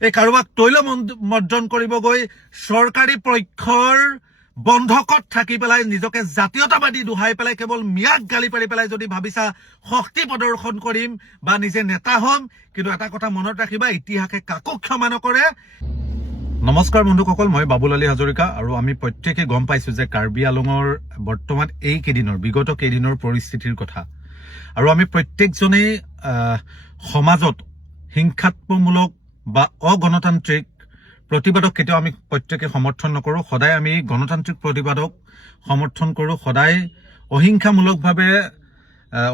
এই কাৰোবাক তৈল মৰ্জন কৰিব গৈ চৰকাৰী পক্ষৰ বন্ধকত থাকি পেলাই নিজকে জাতীয়তাবাদী দুহাই পেলাই কেৱল মিয়াক গালি পাৰি পেলাই যদি ভাবিছা শক্তি প্ৰদৰ্শন কৰিম বা নিজে নেতা হ'ম, কিন্তু এটা কথা মনত ৰাখিবা, ইতিহাসে কাকো ক্ষমা নকৰে। নমস্কাৰ বন্ধুসকল, মই বাবুল আলী হাজৰিকা আৰু আমি প্ৰত্যেকে গম পাইছো যে কাৰ্বি আংলঙৰ বৰ্তমান এই কেইদিনৰ বিগত কেইদিনৰ পৰিস্থিতিৰ কথা। আৰু আমি প্ৰত্যেকজনেই সমাজত হিংসাত্মকমূলক বা অগণতান্ত্ৰিক প্ৰতিবাদক কেতিয়াও আমি প্ৰত্যেকে সমৰ্থন নকৰোঁ। সদায় আমি গণতান্ত্ৰিক প্ৰতিবাদক সমৰ্থন কৰোঁ। সদায়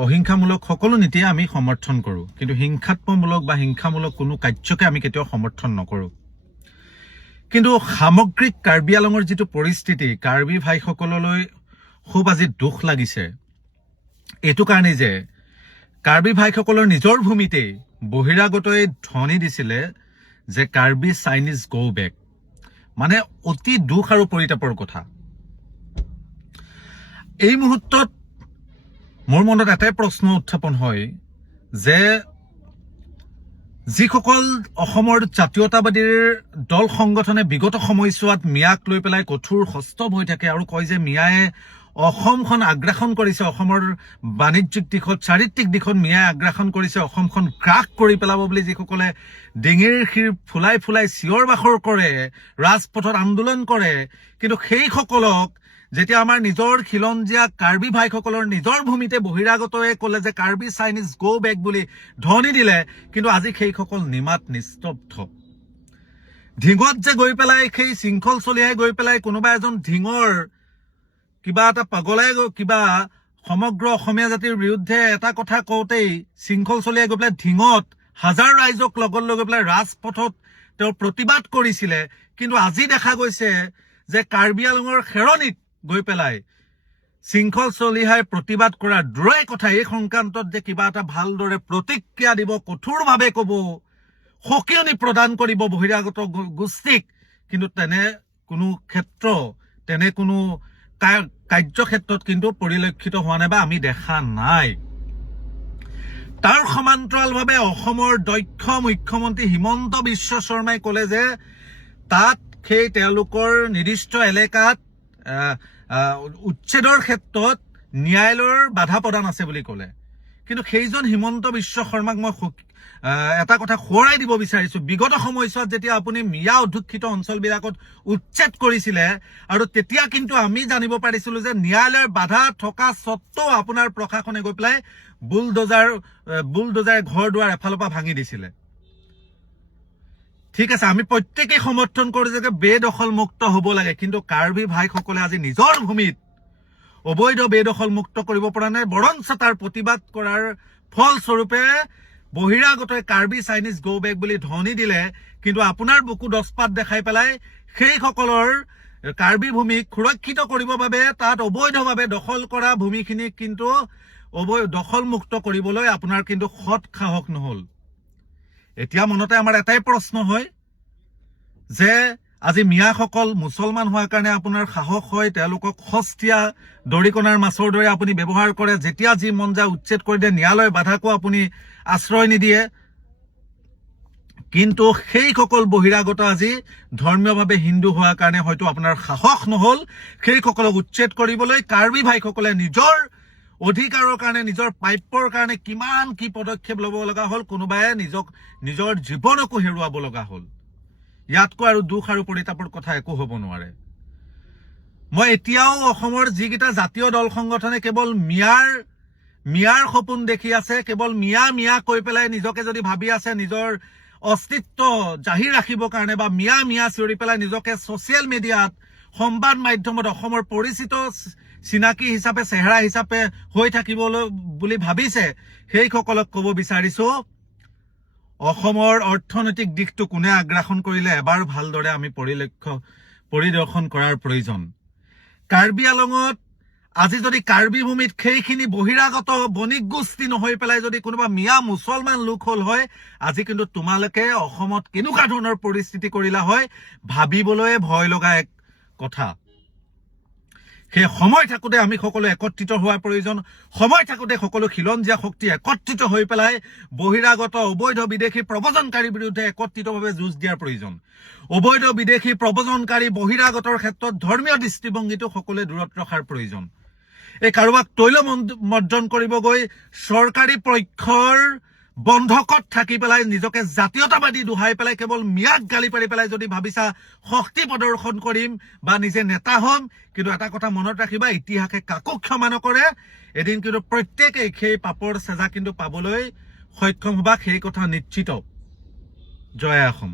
অহিংসামূলক সকলো নীতিয়ে আমি সমৰ্থন কৰোঁ, কিন্তু হিংসাত্মকমূলক বা হিংসামূলক কোনো কাৰ্যকে আমি কেতিয়াও সমৰ্থন নকৰোঁ। কিন্তু সামগ্ৰিক কাৰ্বি আংলঙৰ যিটো পৰিস্থিতি, কাৰ্বি ভাইসকললৈ খুব আজি দুখ লাগিছে এইটো কাৰণেই যে কাৰ্বি ভাইসকলৰ নিজৰ ভূমিতেই বহিৰাগতই ধ্বনি দিছিলে যে কাৰ্বি চাইনিজ গো বেক, মানে অতি দুখ আৰু পৰিতাপৰ কথা। এই মুহূৰ্তত মোৰ মনত এটাই প্ৰশ্ন উত্থাপন হয় যে যিসকল অসমৰ জাতীয়তাবাদীৰ দল সংগঠনে বিগত সময়ছোৱাত মিয়াক লৈ পেলাই কঠোৰ হস্তম হৈ থাকে আৰু কয় যে মিয়াই অসমখন আগ্ৰাসন কৰিছে, অসমৰ বাণিজ্যিক দিশত চাৰিত্ৰিক দিশত মিয়াই আগ্ৰাসন কৰিছে, অসমখন গ্ৰাস কৰি পেলাব বুলি যিসকলে ডিঙিৰ শিৰ ফুলাই ফুলাই চিঞৰ বাখৰ কৰে, ৰাজপথত আন্দোলন কৰে, কিন্তু সেইসকলক যেতিয়া আমাৰ নিজৰ খিলঞ্জীয়া কাৰ্বি ভাইসকলৰ নিজৰ ভূমিতে বহিৰাগতয়ে ক'লে যে কাৰ্বি চাইনিজ গো বেক বুলি ধ্বনি দিলে, কিন্তু আজি সেইসকল নিমাত নিস্তব্ধ। ঢিঙত যে গৈ পেলাই সেই শৃংখল চলিয়াই গৈ পেলাই কোনোবা এজন ঢিঙৰ কিবা এটা পাগলাই কিবা সমগ্ৰ অসমীয়া জাতিৰ বিৰুদ্ধে এটা কথা কওঁতেই শৃংখল চলিয়াই গৈ পেলাই ঢিঙত হাজাৰ ৰাইজক লগত লৈ গৈ পেলাই ৰাজপথত তেওঁ প্ৰতিবাদ কৰিছিলে, কিন্তু আজি দেখা গৈছে যে কাৰ্বি আংলঙৰ খেৰণিত গৈ পেলাই শৃংখল চলিহাই প্ৰতিবাদ কৰাৰ দূৰৰে কথা, এই সংক্ৰান্তত যে কিবা এটা ভালদৰে প্ৰতিক্ৰিয়া দিব, কঠোৰভাৱে ক'ব, সকিয়নি প্ৰদান কৰিব বহিৰাগত গোষ্ঠীক, কিন্তু তেনে কোনো কাৰ্যক্ষেত্ৰত কিন্তু পৰিলক্ষিত হোৱা নাই বা আমি দেখা নাই। তাৰ সমান্তৰালভাৱে অসমৰ দক্ষ মুখ্যমন্ত্ৰী হিমন্ত বিশ্ব শৰ্মাই ক'লে যে তাত সেই তেওঁলোকৰ নিৰ্দিষ্ট এলেকাত উচ্ছেদৰ ক্ষেত্ৰত ন্যায়ালয়ৰ বাধা প্ৰদান আছে বুলি ক'লে। কিন্তু সেইজন হিমন্ত বিশ্ব শৰ্মাক মই এটা কথা সোঁৱৰাই দিব বিচাৰিছো, বিগত সময়ছোৱাত যেতিয়া আপুনি মিয়া অধ্যুষিত অঞ্চলবিলাকত উচ্ছেদ কৰিছিলে আৰু তেতিয়া কিন্তু আমি জানিব পাৰিছিলো যে ন্যায়ালয়ৰ বাধা থকা স্বত্বেও আপোনাৰ প্ৰশাসনে গৈ পেলাই বুলডোজাৰ ঘৰ দুৱাৰ এফালৰ পৰা ভাঙি দিছিলে। ঠিক আছে, আমি প্ৰত্যেকেই সমৰ্থন কৰোঁ যে বেদখল মুক্ত হ'ব লাগে, কিন্তু কাৰ্বি ভাইসকলে আজি নিজৰ ভূমিত অবৈধ বেদখল মুক্ত কৰিব পৰা নাই, বৰঞ্চ তাৰ প্ৰতিবাদ কৰাৰ ফলস্বৰূপে বহিৰাগতই কাৰ্বি চাইনিজ গো বেক বুলি ধ্বনি দিলে, কিন্তু আপোনাৰ বুকু দছপাত দেখাই পেলাই সেইসকলৰ কাৰ্বি ভূমিক সুৰক্ষিত কৰিবৰ বাবে তাত অবৈধভাৱে দখল কৰা ভূমিখিনিক কিন্তু দখলমুক্ত কৰিবলৈ আপোনাৰ কিন্তু সৎ সাহস নহল। এতিয়া মনতে আমাৰ এটাই প্ৰশ্ন হয় যে আজি মিয়াসকল মুছলমান হোৱাৰ কাৰণে আপোনাৰ সাহস হয়, তেওঁলোকক সস্তীয়া দৰিকণাৰ মাছৰ দৰে আপুনি ব্যৱহাৰ কৰে, যেতিয়া যি মন যায় উচ্ছেদ কৰি দিয়ে, ন্যায়ালয়ৰ বাধাকো আপুনি আশ্ৰয় নিদিয়ে, কিন্তু সেইসকল বহিৰাগত আজি ধৰ্মীয়ভাৱে হিন্দু হোৱাৰ কাৰণে হয়তো আপোনাৰ সাহস নহল সেইসকলক উচ্ছেদ কৰিবলৈ। কাৰ্বি ভাইসকলে নিজৰ অধিকাৰৰ কাৰণে, নিজৰ প্ৰাপ্যৰ কাৰণে কিমান কি পদক্ষেপ ল'ব লগা হ'ল, কোনোবাই নিজৰ জীৱনকো হেৰুৱাব লগা হ'ল। ইয়াতকৈ আৰু দুখ আৰু পৰিতাপৰ কথা একো হ'ব নোৱাৰে। মই এতিয়াও অসমৰ যিকেইটা জাতীয় দল সংগঠনে কেৱল মিয়াৰ সপোন দেখি আছে, কেৱল মিয়া কৈ পেলাই নিজকে যদি ভাবি আছে নিজৰ অস্তিত্ব জাহিৰ ৰাখিবৰ কাৰণে বা মিয়া চিঞৰি পেলাই নিজকে ছচিয়েল মিডিয়াত সংবাদ মাধ্যমত অসমৰ পৰিচিত চিনাকি হিচাপে চেহেৰা হিচাপে হৈ থাকিবলৈ বুলি ভাবিছে, সেইসকলক ক'ব বিচাৰিছো অসমৰ অৰ্থনৈতিক দিশটো কোনে আগ্ৰাসন কৰিলে এবাৰ ভালদৰে আমি পৰিদৰ্শন কৰাৰ প্ৰয়োজন। কাৰ্বি আংলঙত আজি যদি কাৰ্বি ভূমিত সেইখিনি বহিৰাগত বণিক গোষ্ঠী নহৈ পেলাই যদি কোনোবা মিয়া মুছলমান লোক হল হয়, আজি কিন্তু তোমালোকে অসমত কেনেকুৱা ধৰণৰ পৰিস্থিতি কৰিলা হয় ভাবিবলৈ ভয় লগা এক কথা। সেই সময় থাকোঁতে আমি সকলো একত্ৰিত হোৱাৰ প্ৰয়োজন সময় থাকোঁতে সকলো খিলঞ্জীয়া শক্তি একত্ৰিত হৈ পেলাই বহিৰাগত অবৈধ বিদেশী প্ৰব্ৰজনকাৰীৰ বিৰুদ্ধে একত্ৰিতভাৱে যুঁজ দিয়াৰ প্ৰয়োজন অবৈধ বিদেশী প্ৰব্ৰজনকাৰী বহিৰাগতৰ ক্ষেত্ৰত ধৰ্মীয় দৃষ্টিভংগীটো সকলোৱে দূৰত ৰখাৰ প্ৰয়োজন এই কাৰোবাক তৈল মৰ্জন কৰিব গৈ চৰকাৰী পক্ষৰ বন্ধকত থাকি পেলাই নিজকে জাতীয়তাবাদী দুহাই পেলাই কেৱল মিয়াক গালি পাৰি পেলাই যদি ভাবিছা শক্তি প্ৰদৰ্শন কৰিম বা নিজে নেতা হ'ম কিন্তু এটা কথা মনত ৰাখিবা ইতিহাসে কাকো ক্ষমা নকৰে এদিন কিন্তু প্ৰত্যেকেই সেই পাপৰ চেজা কিন্তু পাবলৈ সক্ষম হ'বা সেই কথা নিশ্চিত জয় অসম